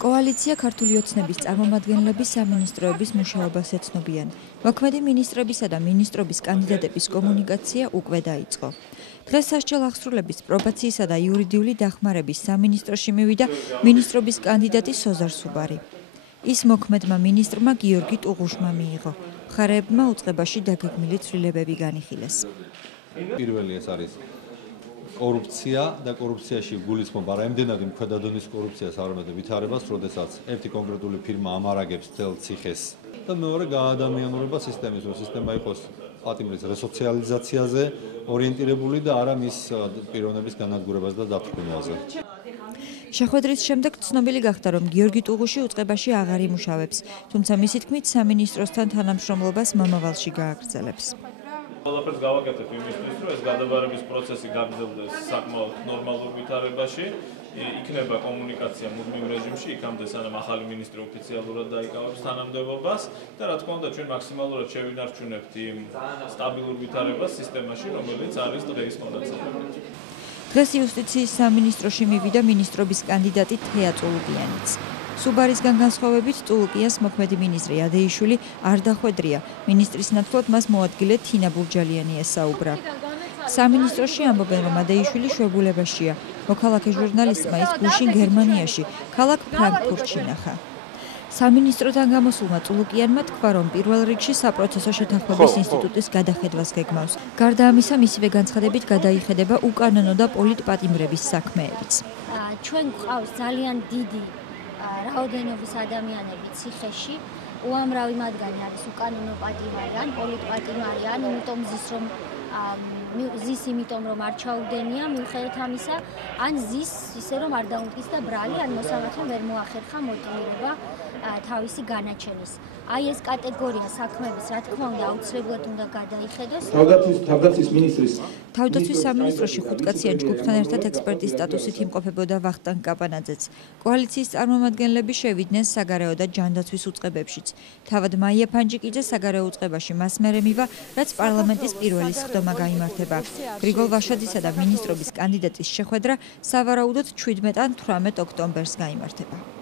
კოალიცია ქართული ოცნების წარმომადგენლები სამინისტროების მუშაობას ეცნობიან. მოქმედი მინისტრებისა და მინისტრობის კანდიდატების კომუნიკაცია უკვე დაიწყო. დღეს სასჯელ აღსრულების პრობაციისა და იურიდიული დახმარების სამინისტროში მივიდა მინისტრობის კანდიდატი სოზარ სუბარი. ის მოქმედმა მინისტრმა გიორგი ტუღუშმა მიიღო. მხარეებმა უწყებაში დაგეგმილი ცვლილებები განიხილეს. პირველი ეს არის კორუფცია და კორუფციაში გულისხმობა რამდენად მკვეთრ დონის კორუფციას ავარებდა ვითარებას, როდესაც ერთი კონკრეტული ფირმა ამარაგებს თელ ციხეს და მეორე გაადამიანურება სისტემის, რომ სისტემა იყოს პატიმრის რესოციალიზაციაზე ორიენტირებული და არა მის პიროვნების განადგურებას და დაფრთხილებას. შეხვედრის შემდეგ ცნობილი გახდა, რომ გიორგი ტუღუში უწყებაში აღარ იმუშავებს, თუმცა მისი თქმით სამინისტროსთან თანამშრომლობას მომავალში გააგრძელებს. ყველაფერს გავაკეთებ იმისთვის, რომ ეს გადაბარების პროცესი გაგრძელდეს საკმაოდ ნორმალურ ვითარებაში, იქნება კომუნიკაცია მუდმივ რეჟიმში, იქამდე სანამ ახალი მინისტრი ოფიციალურად დაიკავებს თანამდებობას და რა თქმა უნდა ჩვენ მაქსიმალურად შევინარჩუნებთ იმ სტაბილურ ვითარებას სისტემაში, რომელიც არის დღეის მონაცემებით. დღეს იუსტიციის სამინისტროში მივიდა მინისტრობის კანდიდატი თეა წულუკიანიც. სუბარისგან განსხვავებით წულუკიანს მოქმედი მინისტრი ადეიშვილი არ დახვედრია. მინისტრის ნაცვლად მას მოადგილე თინა ბურჯალიანი ესაუბრა. სამინისტროში ამბობენ, რომ ადეიშვილი შვებულებაშია. მოქალაქე ჟურნალისტმა ის გუშინ გერმანიაში, ქალაქ ფრანკფურტში ნახა. სამინისტროდან გამოსულმა წულუკიანმა თქვა, რომ პირველ რიგში საპროცესო შეთანხმების ინსტიტუტის გადახედვას გეგმავს. გარდა ამისა, მისივე განცხადებით გადაიხედება უკანონო და პოლიტპატიმრების საქმეებიც. ჩვენ გვყავს ძალიან დიდი რაოდენობის ადამიანები ციხეში, უამრავი მათგანი არის უკანონო პატიმარი ან პოლიტპატიმარი, ან იმიტომ ზის იმიტომ რომ არ ჩაუგდენია მიუხედავად ამისა, ან ზის ისე რომ არ დაუდგის და ბრალი, ან მოსამართლემ ვერ მოახერხა მოტივირება თავისი განაჩენის. აი ეს კატეგორია საქმეების, რა თქმა უნდა, აუცილებლად უნდა გადაიხედოს. თავდაცვის სამინისტროში 5 კაციან ჯგუფთან ერთად ექსპერტის სტატუსით იმყოფებოდა ვახტანგ კაპანაძეც. კოალიციის წარმომადგენლები შევიდნენ საგარეო და ჯანდაცვის უწყებებშიც. თავად მაია ფანჯიკიძე საგარეო უწყებაში მას მერე მივა, რაც პარლამენტის პირველი სხდომა გაიმართება. გრიგოლ ვაშაძისა და მინისტრობის კანდიდატის შეხვედრა სავარაუდოდ 17 ან 18 ოქტომბერს გაიმართება.